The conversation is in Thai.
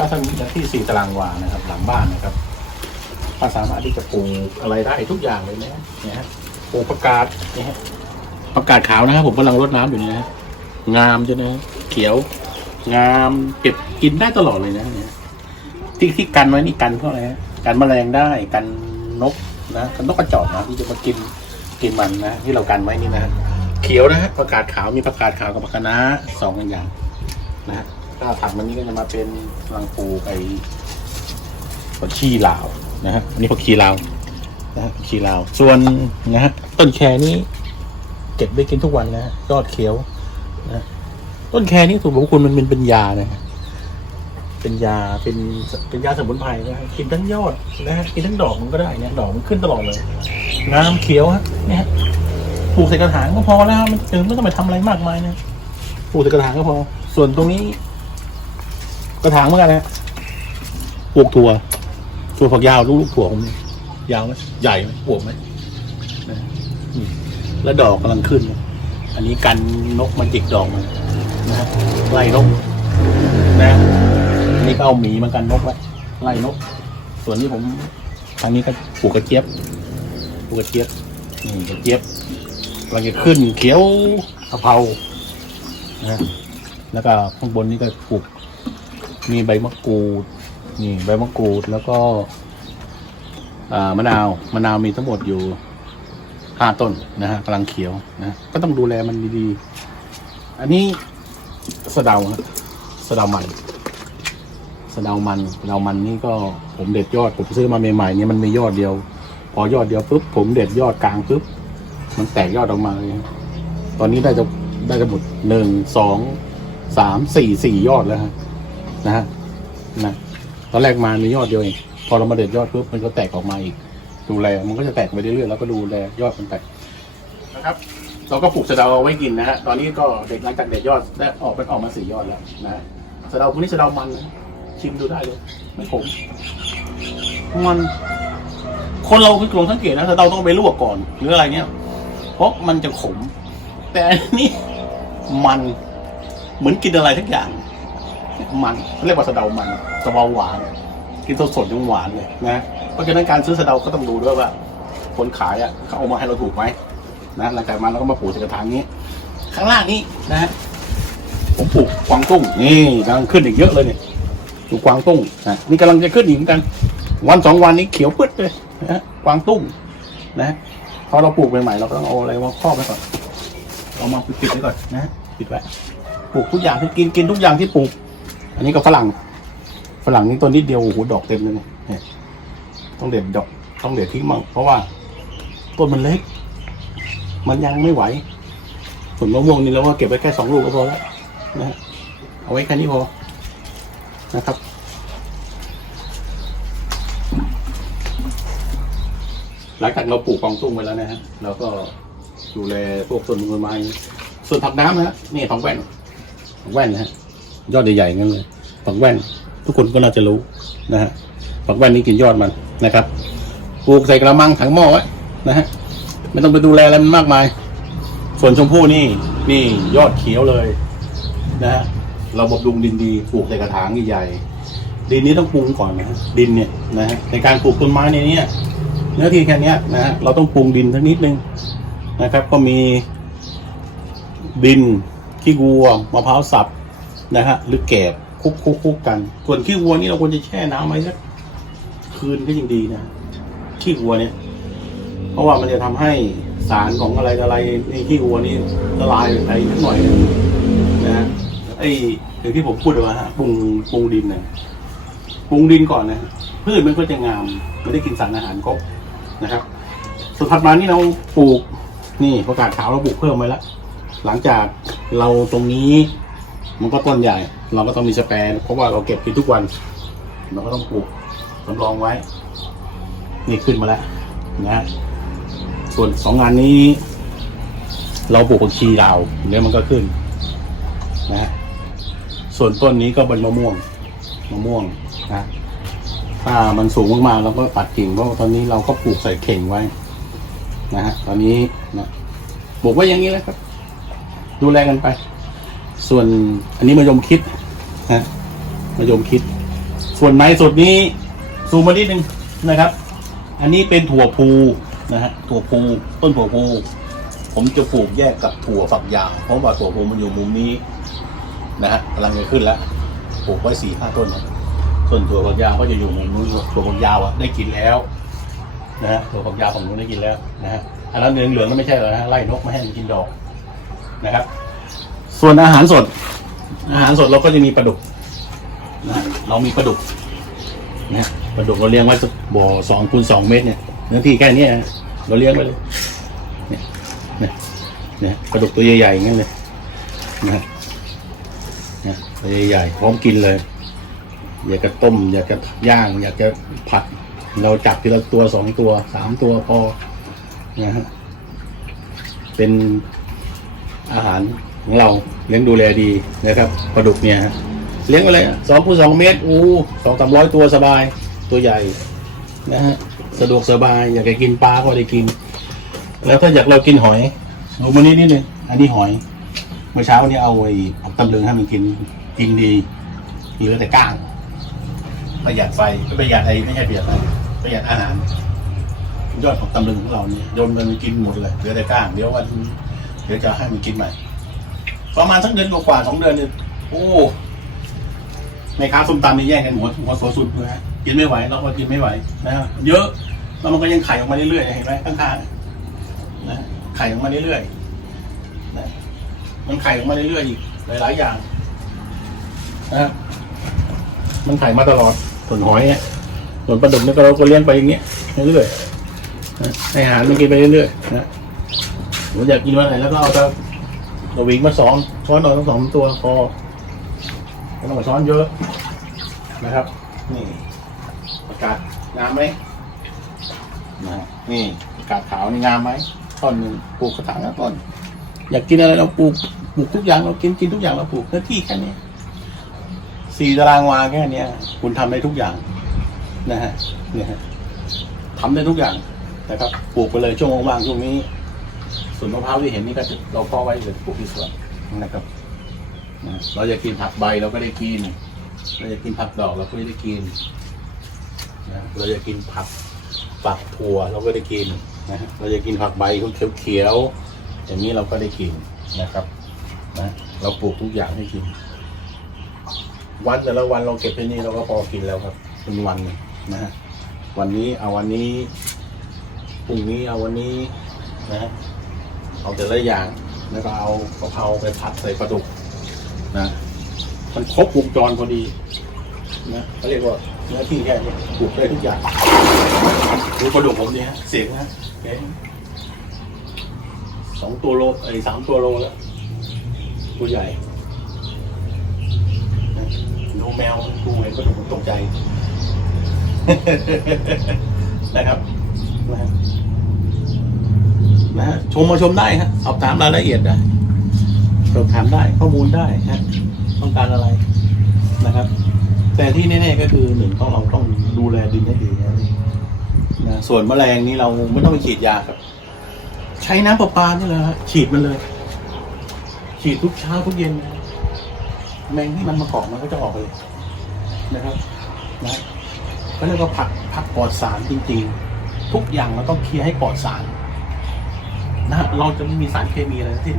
ถ้าท่านมีที่สี่ตารางวานะครับ หลังบ้านนะครับก็สามารถที่จะปลูกอะไรได้ทุกอย่างเลยนะเนี่ยฮะปลูกประกาศเนี่ยฮะประกาศขาวนะครับผมกำลังรดน้ำอยู่เนี่ยนะฮะงามจนนะเขียว งามเก็บกินได้ตลอดเลยนะเนี่ยที่ที่กันไว้นี่กันเพราะอะไรฮะกันแมลงได้กันนกนะกันนกกระจอกนะที่จะมากินกินมันนะที่เรากันไว้นี่นะเขียวนะฮะประกาศขาวมีประกาศขาวกับประกาศนะสองกันอย่างนะฮะ ถ้าถัดมานี้ก็จะมาเป็นรังปูไปผักชีลาวนะฮะอันนี้ผักชีลาวนะฮะผักชีลาว ส่วนนะฮะต้นแคนี้เก็บได้กินทุกวันนะฮะยอดเขียวนะต้นแคนี้ถูกบอกว่าคุณมันเป็นเป็นยานะฮะเป็นยาเป็นเป็นยาสมุนไพรนะฮะกินทั้งยอดนะฮะกินทั้งดอกมันก็ได้เนี่ยดอกมันขึ้นตลอดเลยงามเขียวฮะเนี่ยฮะปลูกใส่กระถางก็พอแล้วมันไม่ต้องไปทำอะไรมากมายนะปลูกใส่กระถางก็พอ ส่วนตรงนี้ กระถางเหมือนกันนะปลูกถั่วถั่วฝักยาวลูกๆถั่วผมนี่ยาวไหมใหญ่ไหมปวกไหมนะนี่แล้วดอกกำลังขึ้น อันนี้กันนกมันจิกดอกมันนะฮะไล่นกนะอันนี้ก็เอาหมีมากันนกไว้ไล่นก ส่วนนี้ผมทางนี้ก็ปลูกกระเจี๊ยบปลูกกระเจี๊ยบนี่กระเจี๊ยบกำลังจะขึ้นเขียวกะเพรานะแล้วก็ข้างบนนี่ก็ปลูก มีใบมะกรูด นี่ใบมะกรูดแล้วก็มะนาวมะนาวมีทั้งหมดอยู่ห้าต้นนะฮะกำลังเขียวนะก็ต้องดูแลมันดีๆ อันนี้สะเดาสะเดามันสะเดามันสะเดามันนี่ก็ผมเด็ดยอดผมซื้อมาใหม่ๆเนี่ยมันมียอดเดียว พอยอดเดียวปุ๊บผมเด็ดยอดกลางปุ๊บมันแตกยอดออกมาเลยตอนนี้ได้จะได้จะหมดหนึ่งสองสามสี่สี่ยอดแล้วฮะ นะฮะนะตอนแรกมามียอดเดียวเองพอเรามาเด็ดยอดปุ๊บมันก็แตกออกมาอีก ดูแลมันก็จะแตกไปเรื่อยๆแล้วก็ดูแลยอดมันแตกนะครับ เราก็ปลูกสะเดาเอาไว้กินนะฮะตอนนี้ก็เด็ดหลังจากเด็ดยอดได้ออกเป็นออกมาสี่ยอดแล้วนะฮะสะเดาพวกนี้สะเดามันนะชิมดูได้เลย ไม่ขมมัน คนเราคือลงสังเกตนะสะเดาต้องไปลวกก่อนหรืออะไรเงี้ยเพราะมันจะขม แต่อันนี้มันเหมือนกินอะไรทั้งอย่าง มันเรียกว่าสะเดามันสะเดาหวานกินสดๆยังหวานเลยนะเพราะฉะนั้นการซื้อสะเดาก็ต้องดูด้วยว่า คนขายอะเขาเอามาให้เราถูกไหมนะหลังจากนั้นเราก็มาปลูกใส่กระถางนี้ ข้างล่างนี้นะฮะผมปลูกกวางตุ้งนี่กำลังขึ้นอีกเยอะเลยเนี่ยปลูกกวางตุ้งนะนี่กำลังจะขึ้นอีกเหมือนกัน วันสองวันนี้เขียวปึ๊ดเลยนะฮะกวางตุ้งนะพอเราปลูกใหม่ๆเราก็ต้องเอาอะไรมาครอบไว้ก่อนเอามาปิดไว้ก่อนนะปิดไว้ปลูกทุกอย่างที่กินกินทุกอย่างที่ปลูก อันนี้ก็ฝรั่ง ฝรั่งนี่ต้นนิดเดียวโอ้โหดอกเต็มเลยเนี่ยต้องเด็ดดอก ต้องเด็ดทิ้งมั่งเพราะว่าต้นมันเล็ก มันยังไม่ไหวส่วนมะม่วงนี่เราก็เก็บไว้แค่สองลูกก็พอแล้วนะฮะเอาไว้แค่นี้พอนะครับหลังจากเราปลูกกองตุ้งไปแล้วนะฮะเราก็ดูแลพวกต้นไม้ส่วนผักน้ำนะฮะนี่ผักแว่นผักแว่นนะฮะ ยอดใหญ่ๆงั้นเลยผักแว่น ทุกคนก็น่าจะรู้นะฮะผักแว่นนี่กินยอดมันนะครับปลูกใส่กระมังถังหม้อไว้นะฮะไม่ต้องไปดูแลอะไรมันมากมาย ส่วนชมพู่นี่นี่ยอดเขียวเลยนะฮะเราบำรุงดินดีปลูกใส่กระถางใหญ่ๆดินนี้ต้องปรุงก่อนนะฮะดินเนี่ยนะฮะในการปลูกต้นไม้ในนี้เนื้อที่แค่นี้นะฮะเราต้องปรุงดินสักนิดนึงนะครับ ก็มีดินขี้วัวมะพร้าวสับ นะฮะหรือแกบคุกคุกคุกกัน ส่วนขี้วัวนี่เราควรจะแช่น้ำไว้สักคืนก็ยังดีนะขี้วัวเนี่ย เพราะว่ามันจะทำให้สารของอะไรอะไรในขี้วัวนี่ละลายไปนิดหน่อยนะไอ้อย่างที่ผมพูดว่าฮะปรุงปรุงดินเนี่ยปรุงดินก่อนนะพืชมันก็จะงามไม่ได้กินสารอาหารครบนะครับส่วนถัดมานี่เราปลูกนี่ประกาศขาวเราปลูกเพิ่มไว้แล้วหลังจากเราตรงนี้ มันก็ต้นใหญ่ เราก็ต้องมีสแปรเพราะว่าเราเก็บกินทุกวัน เราก็ต้องปลูกสำรองไว้ นี่ขึ้นมาแล้วนะฮะส่วนสองงานนี้ เราปลูกผักชีลาวเดี๋ยวมันก็ขึ้นนะฮะส่วนต้นนี้ก็เป็นมะม่วงมะม่วงนะถ้ามันสูงมากๆเราก็ตัดกิ่งเพราะตอนนี้เราก็ปลูกใส่เข่งไว้ นะฮะตอนนี้นะปลูกไว้อย่างนี้แหล้วครับ ดูแลกันไป ส่วนอันนี้มายมคิดนะมายมคิด ส่วนในสุดนี้ซูมมานิดนึงนะครับ อันนี้เป็นถั่วพูนะฮะถั่วพูต้นถั่วพูผมจะปลูกแยกกับถั่วฝักยาวเพราะว่าถั่วพูมันอยู่มุมนี้นะฮะกำลังจะขึ้นแล้วปลูกไว้สี่ห้าต้นนะส่วนถั่วฝักยาวก็จะอยู่มุมนู้นถั่วฝักยาวอะได้กินแล้วนะฮะถั่วฝักยาวของนู้นได้กินแล้วนะฮะอันนั้นเหลืองๆนั่นไม่ใช่หรอฮะไล่นกม่ให้มันกินดอกนะครับ ส่วนอาหารสด อาหารสดเราก็จะมีปลาดุกนะเรามีปลาดุกนะปลาดุกเราเลี้ยงไว้สักบ่อสองคูณสองเมตรเนี่ยเนื้อที่แค่นี้นะเราเลี้ยงไว้เลยเนี่ยเนี่ยเนี่ยปลาดุกตัวใหญ่ๆอย่างเงี้ยเลยนะฮะเนี่ยตัวใหญ่ๆพร้อมกินเลย อยากจะต้ม อยากจะย่าง อยากจะผัด เราจับทีละตัวสองตัวสามตัวพอนะฮะเป็นอาหาร ของเราเลี้ยงดูแลดีนะครับปลาดุกเนี่ยฮะเลี้ยงไปเลยสองคูสองเมตรอู้สองสามร้อยตัวสบายตัวใหญ่นะฮะสะดวกสบายอยากจะกินปลาก็ได้กิน แล้วถ้าอยากเรากินหอยดูมานี้นิดนึงอันนี้หอย เมื่อเช้านี้เอาไอ้ผักตำลึงให้มันกินกินดีเหลือแต่ก้างประหยัดไฟประหยัดไอ้ไม่ใช่ประหยัดไฟประหยัดอาหาร ยอดของตำลึงของเราเนี่ยโยนมันกินหมดเลยเหลือแต่ก้างเดี๋ยววันเดี๋ยวจะให้มันกินใหม่ ประมาณสักเดือนกว่าๆสองเดือนเนี่ยโอ้ในค้าส้มตำนี่แย่งกันหัวหัวโซสุดเลยฮะกินไม่ไหวเราก็กินไม่ไหวนะฮะเยอะแล้วมันก็ยังไข่ออกมาเรื่อยๆเห็นไหมข้างๆนะไข่ออกมาเรื่อยๆนะมันไข่ออกมาเรื่อยๆอีกหลายๆอย่างนะมันไข่มาตลอดส่วนหอยเนี่ยส่วนปลาดุกเนี่ยก็เราก็เลี้ยงไปอย่างเงี้ยเรื่อยๆให้อาหารมันกินไปเรื่อยๆนะผมอยากกินวันไหนแล้วก็เอาแต่ เราวิงมาสองช้อนหน่อยต้องสองตัวพอไม่ต้องมาช้อนเยอะนะครับ นี่ประกาศงามไหมนะนี่ประกาศขาวนี่งามไหมต้นหนึ่งปลูกกระถางละต้น อยากกินอะไรเราปลูกปลูกทุกอย่างเรากินกินทุกอย่างเราปลูกเนื้อที่แค่นี้สี่ตารางวาแค่เนี้ยคุณทำได้ทุกอย่างนะฮะเนี่ยทำได้ทุกอย่างนะครับปลูกไปเลยช่วงว่างๆช่วงนี้ ส่วนมะพร้าวที่เห็นนี่ก็จะเราเพาะไว้เลยปลูกที่สวนนะครับนะเราอยากกินผักใบเราก็ได้กิน เราอยากกินผักดอกเราก็ได้กินนะเราอยากกินผักฝักถั่วเราก็ได้กินนะฮะเราอยากกินผักใบเขียวๆอย่างนี้เราก็ได้กินนะครับนะเราปลูกทุกอย่างให้กิน วันแต่ละวันเราเก็บที่นี่เราก็พอกินแล้วครับเป็นวันหนึ่งนะฮะวันนี้เอาวันนี้พรุ่งนี้เอาวันนี้นะฮะ เอาแต่ละอย่าง แล้วก็เอากะเพราไปผัดใส่ปลาดุกนะมันครบวงจรพอดีนะเขาเรียกว่าเนื้อที่แค่นี้ปลูกได้ทุกอย่างดูปลาดุกผมนี่ฮะเสียงนะเอ๊ะสองตัวโลไอ้สามตัวโลแล้วตัวใหญ่ดูแมวดูเห็นปลาดุกผมตกใจนะครับนะฮะ นะฮะชมมาชมได้ฮะสอบถามรายละเอียดได้สอบถามได้ข้อมูลได้ฮะต้องการอะไรนะครับ แต่ที่แน่ๆก็คือหนึ่งต้องเราต้องดูแลดินให้ดีนะนะส่วนแมลงนี้เราไม่ต้องไปฉีดยาครับ ใช้น้ำประปานี่แหละฮะฉีดมันเลย ฉีดทุกเช้าทุกเย็นแมงที่มันมาเกาะมันก็จะออกเลยนะครับนะก็เรียกว่าผักผักปลอดสารจริง ๆ ทุกอย่างเราต้องเคลียร์ให้ปลอดสาร นะฮะเราจะไม่มีสารเคมีอะไรทั้งสิ้น